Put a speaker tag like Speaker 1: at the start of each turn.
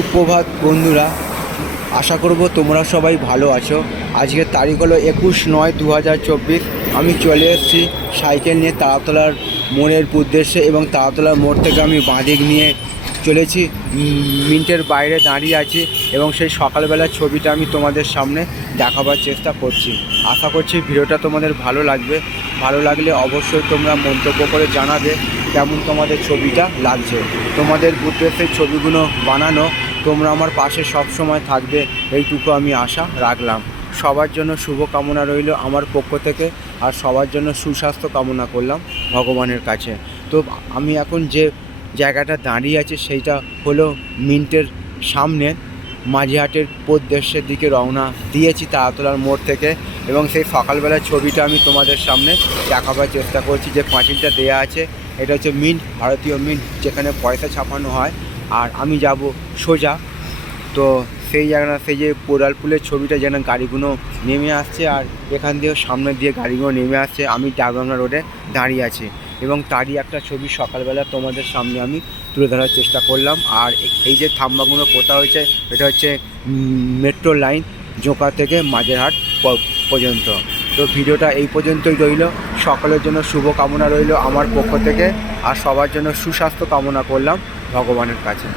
Speaker 1: সুপ্রভাত বন্ধুরা, আশা করব তোমরা সবাই ভালো আছো। আজকের তারিখ হলো একুশ নয় দু আমি চলে এসেছি সাইকেল নিয়ে তারাতলার মোড়ের উদ্দেশ্যে এবং তারাতলার মোড় থেকে আমি বাঁদিক নিয়ে চলেছি। মিন্টের বাইরে দাঁড়িয়ে আছি এবং সেই সকালবেলার ছবিটা আমি তোমাদের সামনে দেখাবার চেষ্টা করছি। আশা করছি ভিডিওটা তোমাদের ভালো লাগবে। ভালো লাগলে অবশ্যই তোমরা মন্তব্য করে জানাবে কেমন তোমাদের ছবিটা লাগছে। তোমাদের উদ্দেশ্যে ছবিগুলো বানানো তোমরা আমার পাশে সব সময় থাকবে, এইটুকু আমি আশা রাখলাম। সবার জন্য শুভ কামনা রইল আমার পক্ষ থেকে, আর সবার জন্য সুস্বাস্থ্য কামনা করলাম ভগবানের কাছে। তো আমি এখন যে জায়গাটা দাঁড়িয়ে আছে, সেইটা হলো মিন্টের সামনে, মাঝিহাটের উদ্দেশ্যের দিকে রওনা দিয়েছি তারাতলার মোড় থেকে, এবং সেই সকালবেলার ছবিটা আমি তোমাদের সামনে দেখাবার চেষ্টা করছি যে পাঁচিলটা দেয়া আছে। এটা হচ্ছে মিন্ট, ভারতীয় মিন্ট, যেখানে পয়সা ছাপানো হয়। আর আমি যাব সোজা। তো সেই জায়গা সেই যে পোড়ালপুলের ছবিটা যেন গাড়িগুলো নেমে আসছে আর এখান দিয়ে সামনে দিয়ে গাড়িগুলো নেমে আসছে, আমি ডাকবাংলা রোডে দাঁড়িয়ে আছি। এবং তারই একটা ছবি সকালবেলা তোমাদের সামনে আমি তুলে ধরার চেষ্টা করলাম। আর এই যে থাম্বাগুলো পোতা হয়েছে, এটা হচ্ছে মেট্রো লাইন, জোকা থেকে মাঝেরহাট পর্যন্ত। তো ভিডিওটা এই পর্যন্তই রইল। সকলের জন্য শুভ কামনা রইল আমার পক্ষ থেকে। আর সবার জন্য সুস্বাস্থ্য কামনা করলাম ভগবানের কাছে।